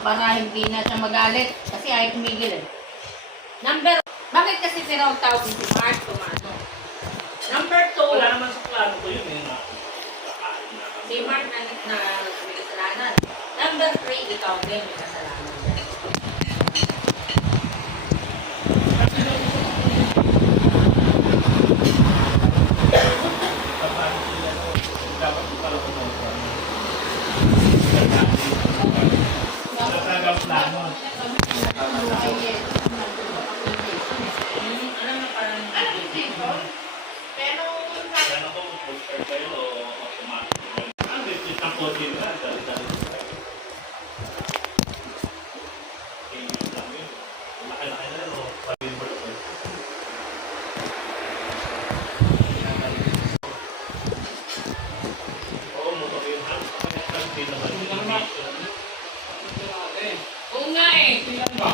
para hindi na siya magalit. Kasi ayaw tumigil eh. Bakit kasi sila ang tawag si Mark Tumano? Number 2. Wala naman sa plano ko yun eh. Si Mark na may kasalanan. Number 3, ikaw din may kasalanan. Dapat pala ko ito. Nagtagang plano. Plano ko, poster kayo o automatic. Ang legit ng kotse nila, dali-dali. English lang yun. Laki-laki na yun o pag-invert ko. Oo, motor yun. Ang hindi naman yung animation. Oo nga eh.